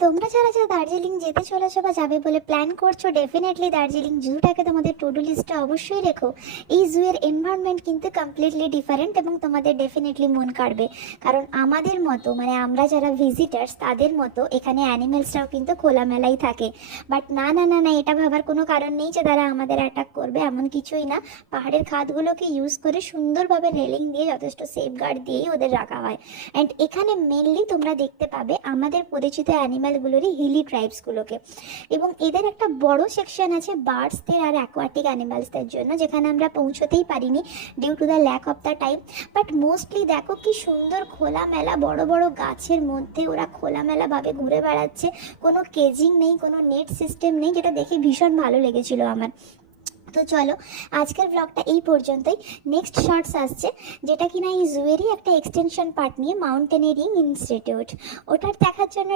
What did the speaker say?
তোমরা যারা যারা দার্জিলিং যেতে চলেছো বা যাবে বলে প্ল্যান করছো, ডেফিনেটলি দার্জিলিং জুটাকে তোমাদের টু ডু লিস্টে অবশ্যই রেখো। এই জুয়ের এনভায়রনমেন্ট কিন্তু কমপ্লিটলি ডিফারেন্ট এবং তোমাদের ডেফিনেটলি মন কাড়বে। কারণ আমাদের মতো মানে আমরা যারা ভিজিটার্স তাদের মতো এখানে অ্যানিমেলসরাও কিন্তু খোলামেলাই থাকে। বাট না না না না, এটা ভাবার কোনো কারণ নেই যে তারা আমাদের অ্যাটাক করবে, এমন কিছুই না। পাহাড়ের খাদগুলোকে ইউজ করে সুন্দরভাবে রেলিং দিয়ে যথেষ্ট সেফগার্ড দিয়েই ওদের রাখা হয়। অ্যান্ড এখানে মেনলি তোমরা দেখতে পাবে আমাদের পরিচিত অ্যানিম্যালগুলোরই হিলি ট্রাইবসগুলোকে, এবং এদের একটা বড় সেকশন আছে বার্ডসদের আর অ্যাকোয়াটিক অ্যানিমালসদের জন্য, যেখানে আমরা পৌঁছতেই পারিনি due to the lack of the time. But mostly দেখো কি সুন্দর খোলামেলা বড় বড় গাছের মধ্যে ওরা খোলামেলাভাবে ঘুরে বেড়াচ্ছে। কোনো কেজিং নেই, কোনো নেট সিস্টেম নেই, যেটা দেখে ভীষণ ভালো লেগেছিল আমার। তো চলো আজকের ব্লগটা এই পর্যন্তই। নেক্সট শর্টস আসছে, যেটা কিনা এই জুয়েরই একটা এক্সটেনশন পার্ট নিয়ে, মাউন্টেনিয়ারিং ইনস্টিটিউট, ওটার দেখার জন্য